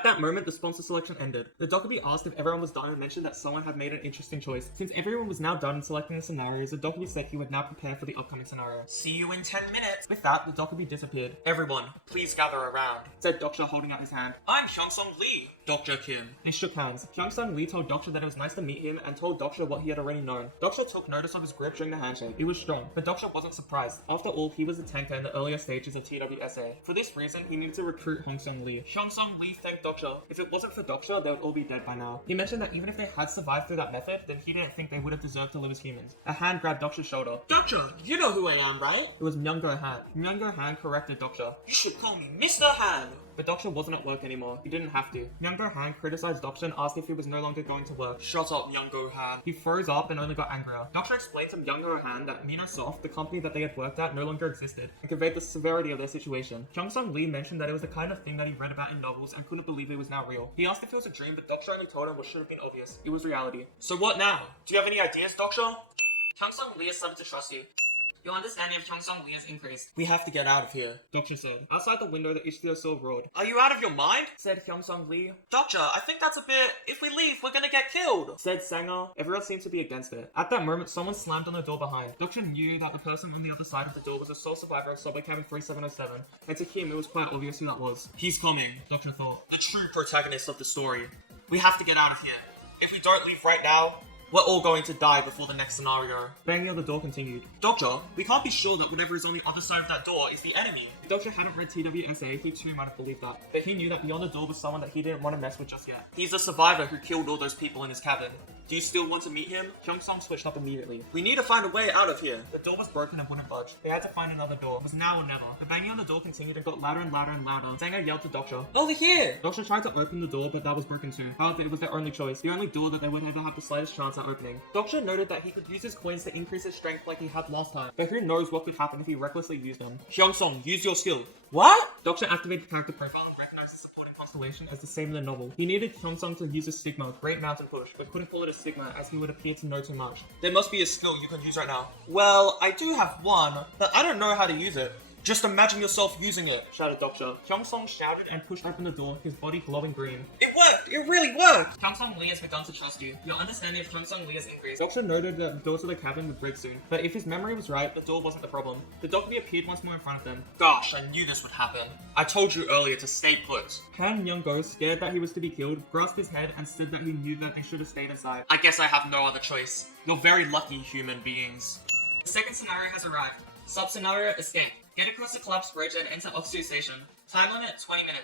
At that moment, the sponsor selection ended. The Dokkaebi asked if everyone was done and mentioned that someone had made an interesting choice. Since everyone was now done in selecting the scenarios, the Dokkaebi said he would now prepare for the upcoming scenario. See you in 10 minutes. With that, the Dokkaebi disappeared. Everyone, please gather around, said Doksha holding out his hand. I'm Hyungsung Lee, Dr. Kim. They shook hands. Hyungsung Lee told Doksha that it was nice to meet him and told Doksha what he had already known. Doksha took notice of his grip during the handshake. It was strong, but Doksha wasn't surprised. After all, he was a tanker in the earlier stages of TWSA. For this reason, he needed to recruit Hyungsung Lee. Hyungsung Lee thanked Doksha. If it wasn't for Doksha, they would all be dead by now. He mentioned that even if they had survived through that method, then he didn't think they would have deserved to live as humans. A hand grabbed Doksha's shoulder. Doksha, you know who I am, right? It was Myung-go Han. Myung-go Han corrected Doksha. You should call me Mr. Han. But Doksha wasn't at work anymore. He didn't have to. Myung-go Han criticized Doksha and asked if he was no longer going to work. Shut up, Myung-go Han. He froze up and only got angrier. Doksha explained to Myung-go Han that Minasoft, the company that they had worked at, no longer existed, and conveyed the severity of their situation. Hyungsung Lee mentioned that it was the kind of thing that he read about in novels and couldn't believe it was now real. He asked if it was a dream, but Doksha only told him what should have been obvious. It was reality. So what now? Do you have any ideas, Doksha? Hyungsung Lee is starting to trust you. Your understanding of Hyungsung Lee has increased. We have to get out of here, Doksha said. Outside the window, the ichthyosaur roared. Are you out of your mind? Said Hyungsung Lee. Doksha, I think that's a bit... If we leave, we're gonna get killed, said Sanger. Everyone seemed to be against it. At that moment, someone slammed on the door behind. Doksha knew that the person on the other side of the door was a sole survivor of Subway Cabin 3707, and to him, it was quite obvious who that was. He's coming, Doksha thought. The true protagonist of the story. We have to get out of here. If we don't leave right now, we're all going to die before the next scenario. Banging on the door continued. Doksha, we can't be sure that whatever is on the other side of that door is the enemy. If Doksha hadn't read TWSA, he too might have believed that. But he knew that beyond the door was someone that he didn't want to mess with just yet. He's a survivor who killed all those people in his cabin. Do you still want to meet him? Hyungsung switched up immediately. We need to find a way out of here. The door was broken and wouldn't budge. They had to find another door. It was now or never. The banging on the door continued and got louder and louder and louder. Sanger yelled to Doksha. Over here! Doksha tried to open the door, but that was broken too. However, it was their only choice. The only door that they would ever have the slightest chance at opening. Doksha noted that he could use his coins to increase his strength like he had last time. But who knows what could happen if he recklessly used them. Hyungsung, use your skill. What? Doksha activated character profile and recognized the supporting constellation as the same in the novel. He needed Hyungsung to use a Sigma, Great Mountain Push, but couldn't call it a Sigma as he would appear to know too much. There must be a skill you can use right now. Well, I do have one, but I don't know how to use it. Just imagine yourself using it, shouted Doksha. Hyungsung shouted and pushed open the door, his body glowing green. It worked! It really worked! Hyungsung Lee has begun to trust you. Your understanding of Hyungsung Lee has increased. Doksha noted that the door to the cabin would break soon, but if his memory was right, the door wasn't the problem. The Dokkaebi appeared once more in front of them. Gosh, I knew this would happen. I told you earlier to stay put. Han Myung-go, scared that he was to be killed, grasped his head and said that he knew that they should have stayed inside. I guess I have no other choice. You're very lucky, human beings. The second scenario has arrived. Sub-scenario, escape. Get across the collapsed bridge and enter Oksu Station. Time limit, 20 minutes.